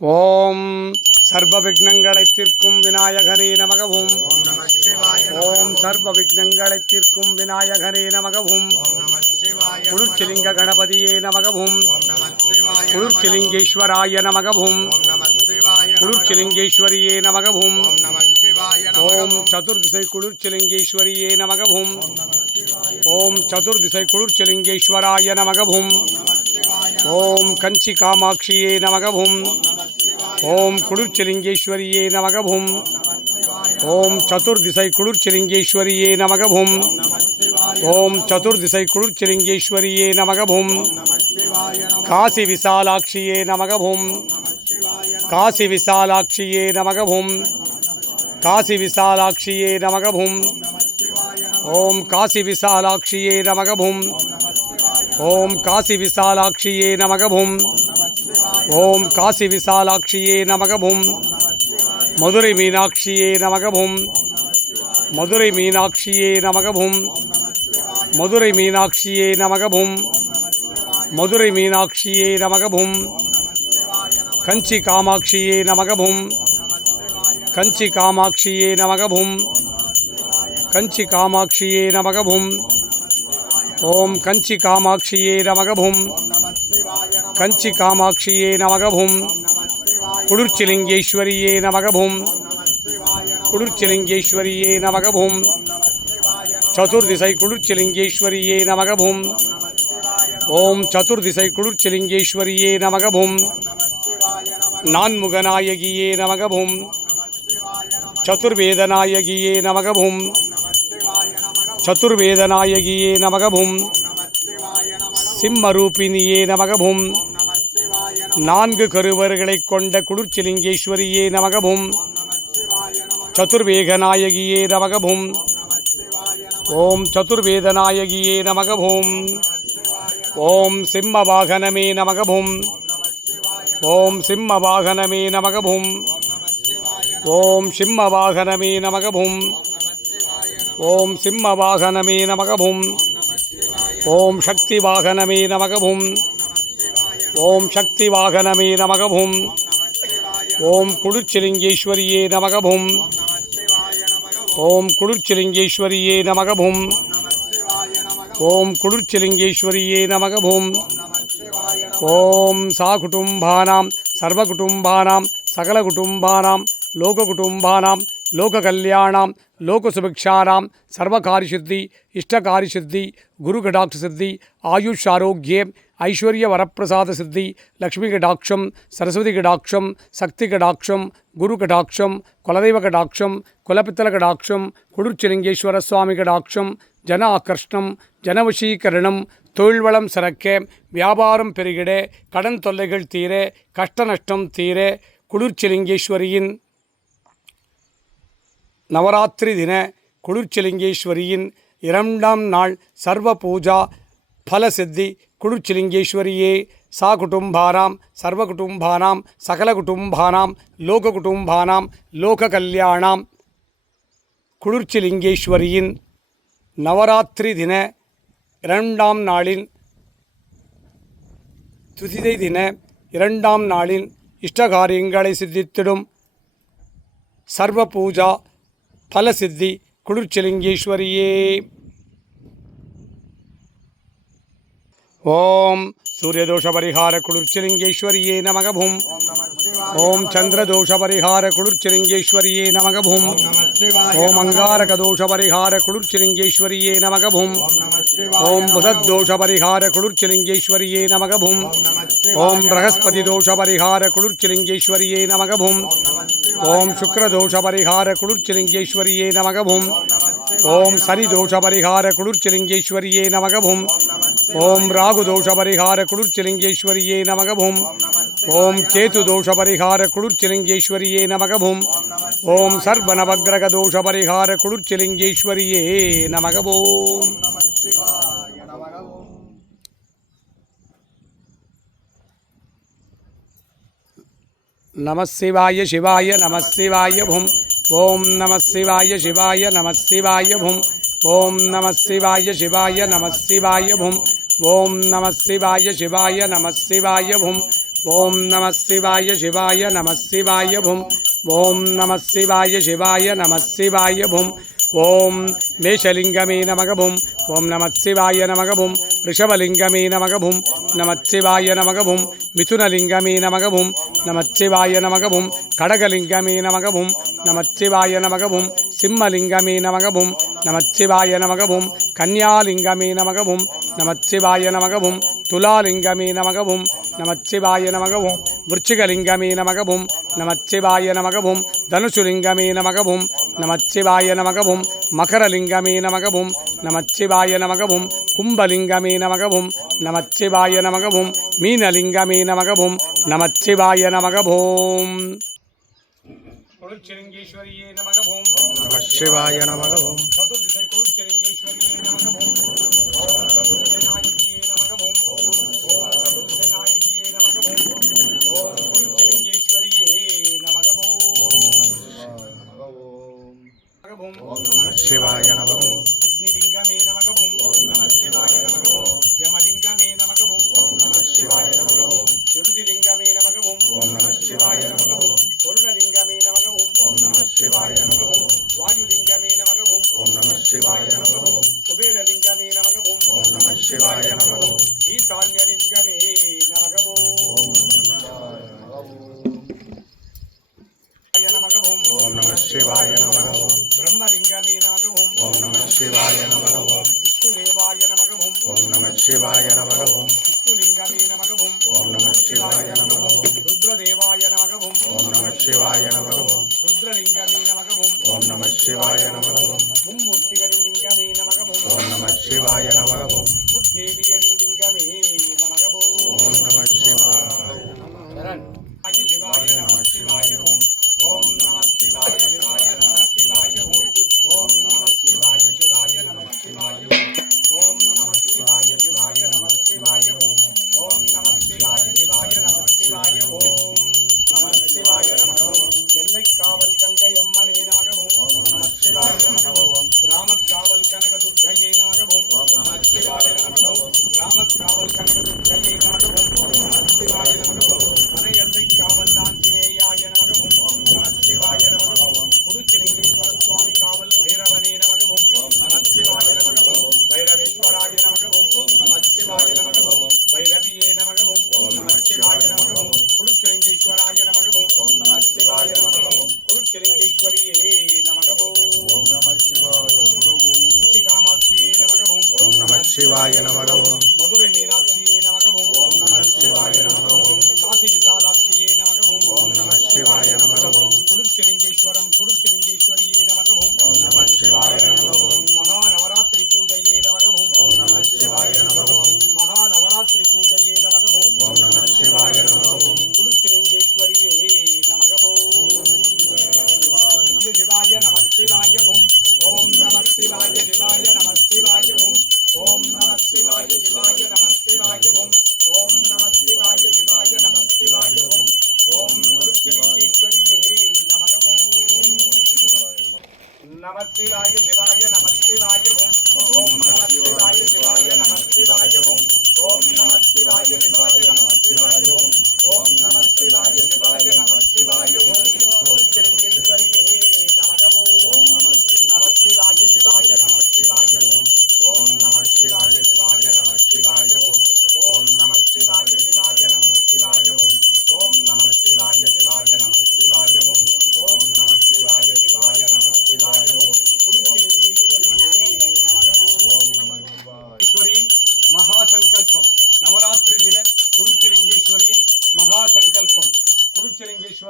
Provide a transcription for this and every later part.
ஓம் சர்வ விக்னங்களை தீர்க்கும் விநாயகரே நமகவும் ஓம் நம சிவாய ஓம் சர்வ விக்னங்களை தீர்க்கும் விநாயகரே நமகவும் ஓம் நம சிவாய குளிர்ச்சிலிங்க கணபதியே நமகவும் ஓம் நம சிவாய குளிர்ச்சிலிங்கேஸ்வராய நமகவும் ஓம் நம சிவாய குளிர்ச்சிலிங்கேஸ்வரியே நமகவும் ஓம் நம சிவாய ஓம் சதுர்திசை குளிர்ச்சிலிங்கேஸ்வரியே நமகவும் ஓம் சதுர்திசை குளிர்ச்சிலிங்கேஸ்வராய நமகவும் ஓம் கஞ்சி காமாட்சியே நமகவும் ஓம் குளிர்ச்சிலிங்கேஸ்வரியே நமகவும் ஓம் சதுர்திசை குளிர்ச்சிலிங்கேஸ்வரியே நமகவும் ஓம் சதுர்திசை குளிர்ச்சிலிங்கேஸ்வரியே நமகவும் காசி விசாலாட்சியே நமகவும் காசி விசாலாட்சியே நமகவும் காசி விசாலாட்சியே நமகவும் ஓம் காசி விசாலாட்சியே நமகவும் ஓம் காசி விசாலாட்சியே நமகவும் ஓம் காசி விசாலாட்சியே நமகவும் மதுரை மீனாட்சியே நமகவும் மதுரை மீனாட்சியே நமகவும் மதுரை மீனாட்சியே நமகவும் மதுரை மீனாட்சியே நமகவும் கஞ்சி காமாட்சியே நமகவும் கஞ்சி காமாட்சியே நமகவும் கஞ்சி காமாட்சியே நமகவும் ஓம் கஞ்சி காமாட்சியே நமகவும் கஞ்சி காமாட்சியே நமகபும். குளிர்ச்சிலிங்கேஸ்வரியே நமகபும். குளிர்ச்சிலிங்கேஸ்வரியே நமகபும். சதுர்திசை குளிர்ச்சிலிங்கேஸ்வரியே நமகபும். ஓம் சதுர்திசை குளிர்ச்சிலிங்கேஸ்வரியே நமகபும். நான்முகநாயகியே நமகபும். சதுர்வேதநாயகியே நமகபும். சதுர்வேதநாயகியே நமகவும் சிம்மரூபிணியே நமகவும் நான்கு கருவர்களைக் கொண்ட குளிர்ச்சிலிங்கேஸ்வரியே நமகபும். சதுர்வேகநாயகியே நமகவும் ஓம் சதுர்வேதநாயகியே நமகவும் ஓம் சிம்மவாகனமே நமகவும் ஓம் சிம்மவாகனமே நமகவும் ஓம் சிம்மவாகனமே நமகவும் ஓம் சிம்மவாகனமே நமகவும் ஓம் சக்தி வாகனமே ஓம் சக்தி வாகனமே நமகவும் ஓம் குளிர்ச்சிலிங்கேஸ்வரியே நமகவும் ஓம் குளிர்ச்சிலிங்கேஸ்வரியே நமகவும் ஓம் குளிர்ச்சிலிங்கேஸ்வரியே நமகவும் ஓம் சா குடும்பானாம் சர்வகுடும்பானாம் சகலகுடும்பானாம் லோககுடும்பானாம் லோககல்யாணாம் லோகசுபிக்ஷானாம் சர்வகாரிசித்தி இஷ்டகாரிசித்தி குருகடாட்சசித்தி ஆயுஷ் ஆரோக்கியம் ஐஸ்வர்ய வரப்பிரசாத சித்தி லக்ஷ்மி கடாட்சம் சரஸ்வதி கடாட்சம் சக்தி கடாட்சம் குரு கடாட்சம் குலதெய்வ கடாட்சம் குலபித்தல கடாட்சம் குளிர்ச்சிலிங்கேஸ்வர சுவாமி கடாட்சம் ஜன ஆக்கர்ஷ்ணம் ஜனவசீகரணம் தொழில்வளம் சிறக்க வியாபாரம் பெருகிட கடன் தொல்லைகள் தீர கஷ்ட நஷ்டம் தீர குளிர்ச்சிலிங்கேஸ்வரியின் நவராத்திரி தின குளிர்ச்சிலிங்கேஸ்வரியின் இரண்டாம் நாள் சர்வ பூஜா ஃபலசித்தி குளிர்ச்சிலிங்கேஸ்வரியே சா குடும்பானாம் சர்வ குடும்பானாம் சகல குடும்பானாம் லோக குளிர்ச்சிலிங்கேஸ்வரியின் நவராத்திரி தின இரண்டாம் நாளின் துதிதை தின இரண்டாம் நாளின் இஷ்டகாரியங்களை சித்தித்திடும் சர்வ பூஜா ஃபலசித்தி குளிர்ச்சிலிங்கேஸ்வரியே ஓம் சூரியதோஷ பரிகார குளிர்ச்சிலிங்கேஸ்வரியே நமகவும் ஓம் சந்திரதோஷ பரிகார குளிர்ச்சிலிங்கேஸ்வரியே நமகவும் ஓம் அங்காரகதோஷபரிகார குளிர்ச்சிலிங்கேஸ்வரியே நமகவும் ஓம் புதத்தோஷ பரிகார குளிர்ச்சிலிங்கேஸ்வரியே நமகவும் ஓம் பிரகஸ்பதி தோஷ பரிகார குளிர்ச்சிலிங்கேஸ்வரியே நமகவும் ஓம் சுக்ரதோஷபரிகார குளிர்ச்சிலிங்கேஸ்வரியே நமகவும் ஓம் சனிதோஷ பரிகார குளிர்ச்சிலிங்கேஸ்வரியே நமகவும் ஓம் ராகு தோஷபரிகார குளிர்ச்சிலிங்கேஸ்வரியே நமகபும். ஓம் கேது தோஷபரிகார குளிர்ச்சிலிங்கேஸ்வரியே நமகபும். ஓம் சர்வநவகிரக தோஷபரிகார குளிர்ச்சிலிங்கேஸ்வரியே நமகபோம். நம சிவாய சிவாய நம சிவாய பும். ஓம் நம சிவாய ഓം നമ ശിവായ ശിവായ നമ ശിവായ ഭും ഓം നമ ശിവായ ശിവായ നമ ശിവായ ഭും ഓം നമ ശിവായ ശിവായ നമ ശിവായ ഭും ഓം മേഷലിംഗമേ നമകഭും ഓം നമത്സിവായ നമകഭും ഋഷഭലിംഗമേ നമകഭും നമത്സിവായ നമകഭും മിഥുനലിംഗമേ നമകഭും നമത്സിവായ നമകഭും കടകലിംഗമേ നമകഭും നമത്സിവായ നമകഭും സിംഹലിംഗമേ നമകഭും നമത്സിവായ നമകഭും കന്യാലിംഗമേ നമകഭും நமச்சிவாய நமகவும் துலாலிங்கமே நமகவும் நமச்சிவாய நமகவும் விருச்சிகலிங்கமே நமகவும் நமச்சிவாய நமகவும் தனுசுலிங்கமே நமகவும் நமச்சிவாய நமகவும் மகரலிங்கமே நமகவும் நமச்சிவாய நமகவும் கும்பலிங்கமே நமகவும் நமச்சிவாய நமகவும் மீனலிங்கமே நமகவும் நமச்சிவாய நமகவும். நமச்சிவாய நமகவும். शिवाय नमः ओम लिंगमे नमः ओम नमः शिवाय नमः रुद्रदेवाय नमः ओम नमः शिवाय नमः रुद्रलिंगमे नमः ओम नमः शिवाय नमः मुम्मूर्तिगलिंगमे नमः ओम नमः शिवाय नमः मुद्धेवि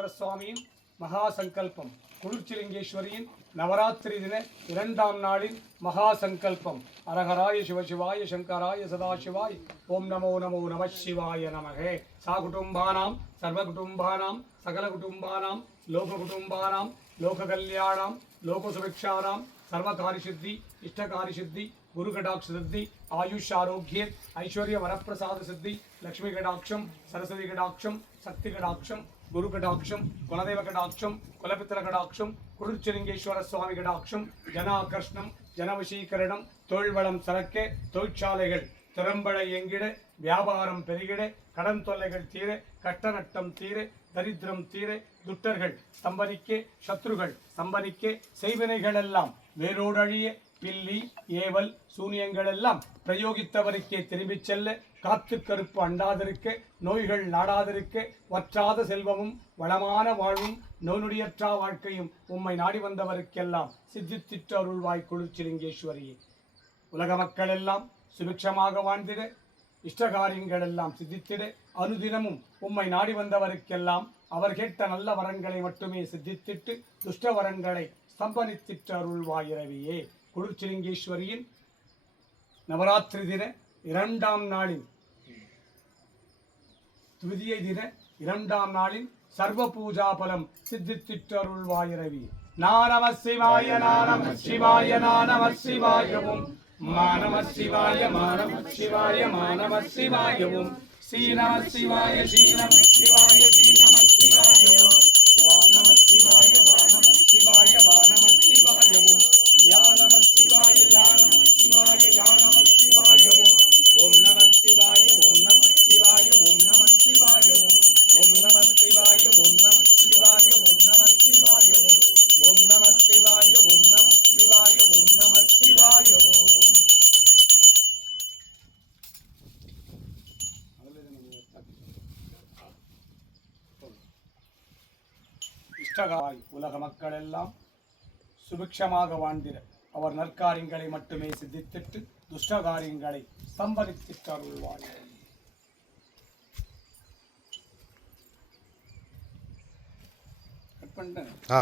லிங்கேஸ்வர சுவாமியின் மகா சங்கல்பம் குளிர்ச்சி லிங்கேஸ்வரியின் நவராத்திரி தின இரண்டாம் நாளின் மகா சங்கல்பம் அரகராய சிவசிவாய சங்கராய சதாசிவாய். ஓம் நமோ நமோ நம சிவாய நமகே. சா குடும்பானாம் சர்வ குடும்பானாம் சகல குடும்பானாம் லோக குடும்பானாம் லோக கல்யாணம் லோக சுபிக்ஷானாம் சர்வகாரிசித்தி இஷ்டகாரிசித்தி குரு கடாட்ச சித்தி ஆயுஷ் ஆரோக்கிய ஐஸ்வர்ய வரப்பிரசாத சித்தி லக்ஷ்மி கடாட்சம் சரஸ்வதி கடாட்சம் சக்தி கடாட்சம் குரு கடாட்சம் குலதெய்வ கடாட்சம் குலபித்திர கடாட்சம் குருச்சலிங்கேஸ்வர சுவாமி கடாட்சம் ஜனாகர்ஷ்ணம் ஜனவசீகரணம் தொழில் வளம் சரக்கே தொழிற்சாலைகள் திறம்பட எங்கிட வியாபாரம் பெருகிட கடன் தொல்லைகள் தீர கட்ட நட்டம் தீர தரித்திரம் தீர துட்டர்கள் சம்பதிக்க சத்ருகள் சம்பதிக்க செய்வினைகள் வேரோடழிய பில்லி ஏவல் சூனியங்கள் எல்லாம் பிரயோகித்தவருக்கே திரும்பிச் செல்ல காத்து கருப்பு அண்டாதிருக்க நோய்கள் நாடாதிருக்க வற்றாத செல்வமும் வளமான வாழ்வும் நோனுடியற்றா வாழ்க்கையும் உம்மை நாடி வந்தவருக்கெல்லாம் சித்தித்திட்டு அருள்வாய் குளிர்ச்சிலிங்கேஸ்வரியே. உலக மக்கள் எல்லாம் சுபிக்ஷமாக வாழ்ந்திட இஷ்டகாரியங்கள் எல்லாம் சித்தித்திட அனுதினமும் உம்மை நாடி வந்தவருக்கெல்லாம் அவர் கேட்ட நல்ல வரங்களை மட்டுமே சித்தித்திட்டு துஷ்ட வரங்களை ஸ்தம்பனித்திட்டு அருள்வாயிரவியே குளிர்ச்சிலிங்கேஸ்வரியின் நவராத்திரி தின இரண்டாம் நாளின் துவிதியை தின இரண்டாம் நாளின் சர்வ பூஜா பலம் சித்தித்திட்டு அருள்வாயிரவி நானம சிவாய நாரம சிவாய நாரம சிவாயவும். மானம சிவாய மானம சிவாய மானம சிவாயவும். சீனம சிவாய சீனம சிவாய சீனம இஷ்டகாய் உலக மக்கள் எல்லாம் சுபிக்ஷமாக வாழ்ந்திட அவர் நற்காரியங்களை மட்டுமே சிந்தித்திட்டு துஷ்டகாரியங்களை சம்பரித்திட்டு அருள்வார் கட் பண்ணிட்டேன் ஆ